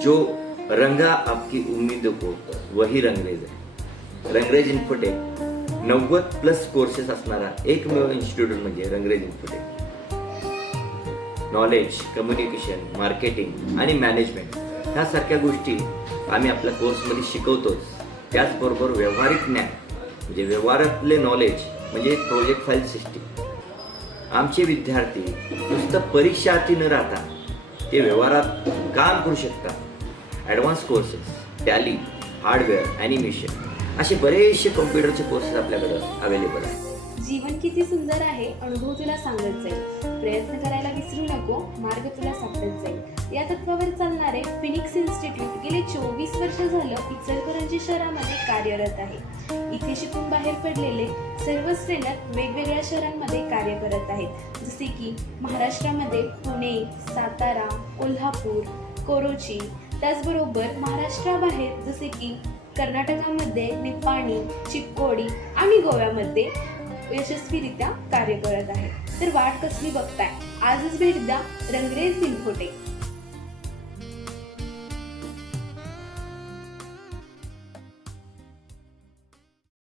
जो रंगा आपकी उम्मीदों को वही रंगरेज आहे रंगरेज इन्फोटेक नव्वद प्लस कोर्सेस असणारा एकमेव इन्स्टिट्यूट म्हणजे Rangrez infotech knowledge communication marketing आणि मॅनेजमेंट ह्यासारख्या गोष्टी आम्ही आपल्या कोर्समध्ये शिकवतोच. त्याचबरोबर व्यावहारिक ज्ञान म्हणजे व्यवहारातले नॉलेज म्हणजे प्रोजेक्ट फाईल सिस्टीम आमचे विद्यार्थी नुसतं परीक्षा न राहता ते व्यवहारात काम करू शकतात. Advance courses Tally hardware animation असे बरेचसे कॉम्प्युटरचे कोर्सेस आपल्याकडे अवेलेबल आहेत. जीवन किती सुंदर आहे अनुभव तुला सांगत जाईल. प्रयत्न करायला विसरू नको मार्ग तुला सापडत जाईल. या तत्वावर चालणारे वर्ष झालं इचलकरंजी शहरामध्ये कार्यरत आहे. इथे शिकून बाहेर पडलेले सर्वच ट्रेनर वेगवेगळ्या शहरांमध्ये कार्य करत आहेत. जसे की महाराष्ट्रामध्ये पुणे सातारा कोल्हापूर कोरोची. त्याचबरोबर महाराष्ट्राबाहेर जसे की कर्नाटकामध्ये निपाणी चिक्कोडी आणि गोव्यामध्ये यशस्वीरित्या कार्य करत आहे. तर वाट कसली बघताय? आजच भेट द्या रंगरेज इन्फोटेक